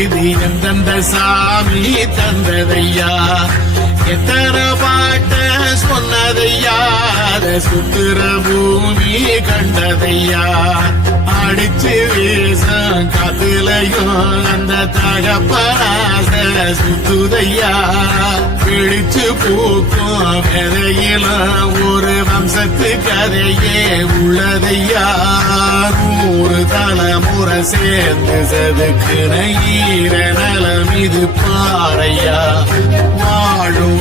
இது எந்தெந்த சாமி தந்ததையா எத்தனை பாட்ட சொன்னதையா சுத்துற பூமி கண்டதையா அடிச்சு வீசம் காத்துலையும் அந்த தகப்பனாச சுத்துதையா பிடிச்சு பூக்கும் விதையில ஒரு வம்சத்து கதையே உள்ளதையா 100 தலைமுறை சேர்ந்து செதுக்குன ஈர நலம் இது பாறையா வாழும்